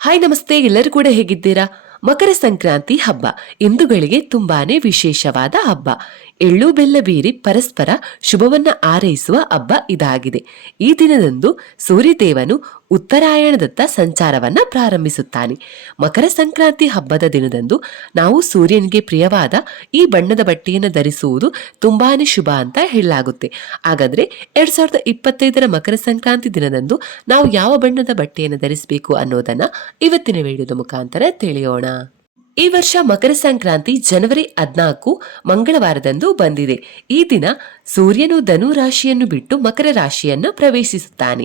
Hi ನಮಸ್ತೆ, ಎಲ್ಲರೂ ಕೂಡ ಹೇಗಿದ್ದೀರಾ? ಮಕರ ಸಂಕ್ರಾಂತಿ ಹಬ್ಬ ಹಿಂದೂಗಳಿಗೆ ತುಂಬಾನೇ ವಿಶೇಷವಾದ ಹಬ್ಬ. ಎಳ್ಳು ಬೆಲ್ಲ ಬೀರಿ ಪರಸ್ಪರ ಶುಭವನ್ನ ಆರೈಸುವ ಹಬ್ಬ ಇದಾಗಿದೆ. ಈ ದಿನದಂದು ಸೂರ್ಯದೇವನು ಉತ್ತರಾಯಣದತ್ತ ಸಂಚಾರವನ್ನ ಪ್ರಾರಂಭಿಸುತ್ತಾನೆ. ಮಕರ ಸಂಕ್ರಾಂತಿ ಹಬ್ಬದ ದಿನದಂದು ನಾವು ಸೂರ್ಯನಿಗೆ ಪ್ರಿಯವಾದ ಈ ಬಣ್ಣದ ಬಟ್ಟೆಯನ್ನು ಧರಿಸುವುದು ತುಂಬಾನೇ ಶುಭ ಅಂತ ಹೇಳಲಾಗುತ್ತೆ. ಹಾಗಾದ್ರೆ 2025ರ ಮಕರ ಸಂಕ್ರಾಂತಿ ದಿನದಂದು ನಾವು ಯಾವ ಬಣ್ಣದ ಬಟ್ಟೆಯನ್ನು ಧರಿಸಬೇಕು ಅನ್ನೋದನ್ನ ಇವತ್ತಿನ ವಿಡಿಯೋದ ಮುಖಾಂತರ ತಿಳಿಯೋಣ. ಈ ವರ್ಷ ಮಕರ ಸಂಕ್ರಾಂತಿ ಜನವರಿ 14 ಮಂಗಳವಾರದಂದು ಬಂದಿದೆ. ಈ ದಿನ ಸೂರ್ಯನು ಧನು ರಾಶಿಯನ್ನು ಬಿಟ್ಟು ಮಕರ ರಾಶಿಯನ್ನು ಪ್ರವೇಶಿಸುತ್ತಾನೆ.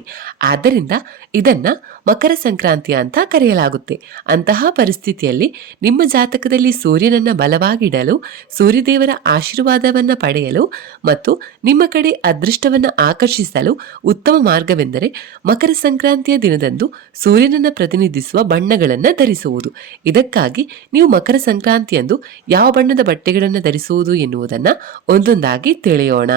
ಆದ್ದರಿಂದ ಇದನ್ನ ಮಕರ ಸಂಕ್ರಾಂತಿ ಅಂತ ಕರೆಯಲಾಗುತ್ತೆ. ಅಂತಹ ಪರಿಸ್ಥಿತಿಯಲ್ಲಿ ನಿಮ್ಮ ಜಾತಕದಲ್ಲಿ ಸೂರ್ಯನನ್ನ ಬಲವಾಗಿಡಲು, ಸೂರ್ಯದೇವರ ಆಶೀರ್ವಾದವನ್ನ ಪಡೆಯಲು ಮತ್ತು ನಿಮ್ಮ ಕಡೆ ಅದೃಷ್ಟವನ್ನ ಆಕರ್ಷಿಸಲು ಉತ್ತಮ ಮಾರ್ಗವೆಂದರೆ ಮಕರ ಸಂಕ್ರಾಂತಿಯ ದಿನದಂದು ಸೂರ್ಯನನ್ನ ಪ್ರತಿನಿಧಿಸುವ ಬಣ್ಣಗಳನ್ನು ಧರಿಸುವುದು. ಇದಕ್ಕಾಗಿ ನೀವು ಮಕರ ಸಂಕ್ರಾಂತಿಯಂದು ಯಾವ ಬಣ್ಣದ ಬಟ್ಟೆಗಳನ್ನು ಧರಿಸುವುದು ಎನ್ನುವುದನ್ನ ಒಂದೊಂದಾಗಿ ತಿಳಿಯೋಣ.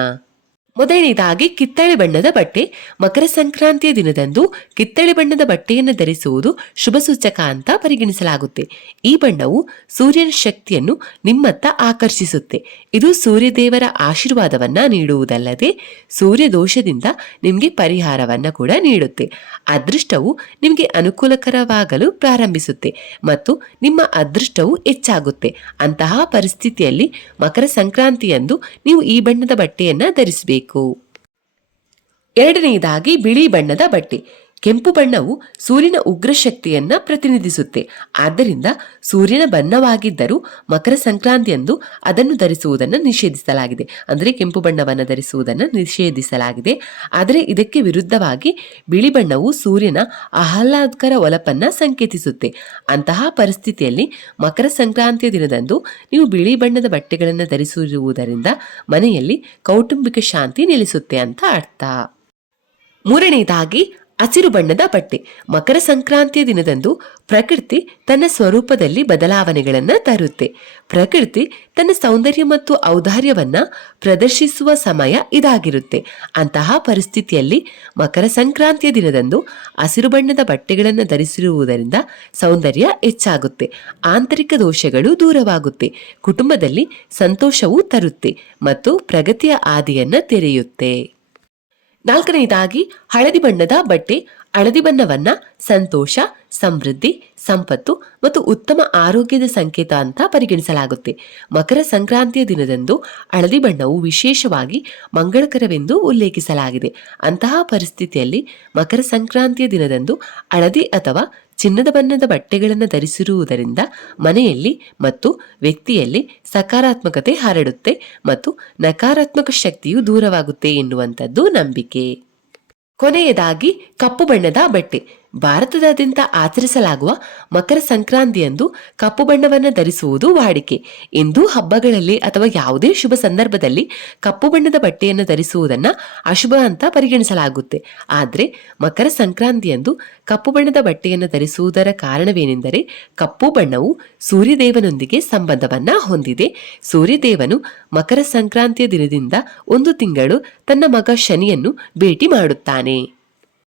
ಮೊದಲನೇದಾಗಿ ಕಿತ್ತಳೆ ಬಣ್ಣದ ಬಟ್ಟೆ. ಮಕರ ಸಂಕ್ರಾಂತಿಯ ದಿನದಂದು ಕಿತ್ತಳೆ ಬಣ್ಣದ ಬಟ್ಟೆಯನ್ನು ಧರಿಸುವುದು ಶುಭ ಸೂಚಕ ಅಂತ ಪರಿಗಣಿಸಲಾಗುತ್ತೆ. ಈ ಬಣ್ಣವು ಸೂರ್ಯನ ಶಕ್ತಿಯನ್ನು ನಿಮ್ಮತ್ತ ಆಕರ್ಷಿಸುತ್ತೆ. ಇದು ಸೂರ್ಯದೇವರ ಆಶೀರ್ವಾದವನ್ನ ನೀಡುವುದಲ್ಲದೆ ಸೂರ್ಯ ದೋಷದಿಂದ ನಿಮಗೆ ಪರಿಹಾರವನ್ನ ಕೂಡ ನೀಡುತ್ತೆ. ಅದೃಷ್ಟವು ನಿಮಗೆ ಅನುಕೂಲಕರವಾಗಲು ಪ್ರಾರಂಭಿಸುತ್ತೆ ಮತ್ತು ನಿಮ್ಮ ಅದೃಷ್ಟವು ಹೆಚ್ಚಾಗುತ್ತೆ. ಅಂತಹ ಪರಿಸ್ಥಿತಿಯಲ್ಲಿ ಮಕರ ಸಂಕ್ರಾಂತಿಯಂದು ನೀವು ಈ ಬಣ್ಣದ ಬಟ್ಟೆಯನ್ನ ಧರಿಸಬೇಕು. ಎರಡನೆಯದಾಗಿ ಬಿಳಿ ಬಣ್ಣದ ಬಟ್ಟೆ. ಕೆಂಪು ಬಣ್ಣವು ಸೂರ್ಯನ ಉಗ್ರ ಶಕ್ತಿಯನ್ನ ಪ್ರತಿನಿಧಿಸುತ್ತೆ. ಆದ್ದರಿಂದ ಸೂರ್ಯನ ಬಣ್ಣವಾಗಿದ್ದರೂ ಮಕರ ಸಂಕ್ರಾಂತಿಯಂದು ಅದನ್ನು ಧರಿಸುವುದನ್ನು ನಿಷೇಧಿಸಲಾಗಿದೆ. ಅಂದರೆ ಕೆಂಪು ಬಣ್ಣವನ್ನು ಧರಿಸುವುದನ್ನು ನಿಷೇಧಿಸಲಾಗಿದೆ. ಆದರೆ ಇದಕ್ಕೆ ವಿರುದ್ಧವಾಗಿ ಬಿಳಿ ಬಣ್ಣವು ಸೂರ್ಯನ ಆಹ್ಲಾದಕರ ಒಲಪನ್ನ ಸಂಕೇತಿಸುತ್ತೆ. ಅಂತಹ ಪರಿಸ್ಥಿತಿಯಲ್ಲಿ ಮಕರ ಸಂಕ್ರಾಂತಿಯ ದಿನದಂದು ನೀವು ಬಿಳಿ ಬಣ್ಣದ ಬಟ್ಟೆಗಳನ್ನು ಧರಿಸಿರುವುದರಿಂದ ಮನೆಯಲ್ಲಿ ಕೌಟುಂಬಿಕ ಶಾಂತಿ ನೆಲೆಸುತ್ತೆ ಅಂತ ಅರ್ಥ. ಮೂರನೆಯದಾಗಿ ಹಸಿರು ಬಣ್ಣದ ಬಟ್ಟೆ. ಮಕರ ಸಂಕ್ರಾಂತಿಯ ದಿನದಂದು ಪ್ರಕೃತಿ ತನ್ನ ಸ್ವರೂಪದಲ್ಲಿ ಬದಲಾವಣೆಗಳನ್ನು ತರುತ್ತೆ. ಪ್ರಕೃತಿ ತನ್ನ ಸೌಂದರ್ಯ ಮತ್ತು ಔದಾರ್ಯವನ್ನ ಪ್ರದರ್ಶಿಸುವ ಸಮಯ ಇದಾಗಿರುತ್ತೆ. ಅಂತಹ ಪರಿಸ್ಥಿತಿಯಲ್ಲಿ ಮಕರ ಸಂಕ್ರಾಂತಿಯ ದಿನದಂದು ಹಸಿರು ಬಣ್ಣದ ಬಟ್ಟೆಗಳನ್ನು ಧರಿಸಿರುವುದರಿಂದ ಸೌಂದರ್ಯ ಹೆಚ್ಚಾಗುತ್ತೆ, ಆಂತರಿಕ ದೋಷಗಳು ದೂರವಾಗುತ್ತೆ, ಕುಟುಂಬದಲ್ಲಿ ಸಂತೋಷವೂ ತರುತ್ತೆ ಮತ್ತು ಪ್ರಗತಿಯ ಹಾದಿಯನ್ನ ತೆರೆಯುತ್ತೆ. ನಾಲ್ಕನೆಯದಾಗಿ ಹಳದಿ ಬಣ್ಣದ ಬಟ್ಟೆ. ಹಳದಿ ಬಣ್ಣವನ್ನ ಸಂತೋಷ, ಸಮೃದ್ಧಿ, ಸಂಪತ್ತು ಮತ್ತು ಉತ್ತಮ ಆರೋಗ್ಯದ ಸಂಕೇತ ಅಂತ ಪರಿಗಣಿಸಲಾಗುತ್ತೆ. ಮಕರ ಸಂಕ್ರಾಂತಿಯ ದಿನದಂದು ಹಳದಿ ಬಣ್ಣವು ವಿಶೇಷವಾಗಿ ಮಂಗಳಕರವೆಂದು ಉಲ್ಲೇಖಿಸಲಾಗಿದೆ. ಅಂತಹ ಪರಿಸ್ಥಿತಿಯಲ್ಲಿ ಮಕರ ಸಂಕ್ರಾಂತಿಯ ದಿನದಂದು ಹಳದಿ ಅಥವಾ ಚಿನ್ನದ ಬಣ್ಣದ ಬಟ್ಟೆಗಳನ್ನು ಧರಿಸಿರುವುದರಿಂದ ಮನೆಯಲ್ಲಿ ಮತ್ತು ವ್ಯಕ್ತಿಯಲ್ಲಿ ಸಕಾರಾತ್ಮಕತೆ ಹರಡುತ್ತೆ ಮತ್ತು ನಕಾರಾತ್ಮಕ ಶಕ್ತಿಯು ದೂರವಾಗುತ್ತೆ ಎನ್ನುವಂಥದ್ದು ನಂಬಿಕೆ. ಕೊನೆಯದಾಗಿ ಕಪ್ಪು ಬಣ್ಣದ ಬಟ್ಟೆ. ಭಾರತದಾದ್ಯಂತ ಆಚರಿಸಲಾಗುವ ಮಕರ ಸಂಕ್ರಾಂತಿಯಂದು ಕಪ್ಪು ಬಣ್ಣವನ್ನು ಧರಿಸುವುದು ವಾಡಿಕೆ. ಇಂದು ಹಬ್ಬಗಳಲ್ಲಿ ಅಥವಾ ಯಾವುದೇ ಶುಭ ಸಂದರ್ಭದಲ್ಲಿ ಕಪ್ಪು ಬಣ್ಣದ ಬಟ್ಟೆಯನ್ನು ಧರಿಸುವುದನ್ನು ಅಶುಭ ಅಂತ ಪರಿಗಣಿಸಲಾಗುತ್ತೆ. ಆದರೆ ಮಕರ ಸಂಕ್ರಾಂತಿಯಂದು ಕಪ್ಪು ಬಣ್ಣದ ಬಟ್ಟೆಯನ್ನು ಧರಿಸುವುದರ ಕಾರಣವೇನೆಂದರೆ ಕಪ್ಪು ಬಣ್ಣವು ಸೂರ್ಯದೇವನೊಂದಿಗೆ ಸಂಬಂಧವನ್ನ ಹೊಂದಿದೆ. ಸೂರ್ಯದೇವನು ಮಕರ ಸಂಕ್ರಾಂತಿಯ ದಿನದಿಂದ 1 ತಿಂಗಳು ತನ್ನ ಮಗ ಶನಿಯನ್ನು ಭೇಟಿ ಮಾಡುತ್ತಾನೆ.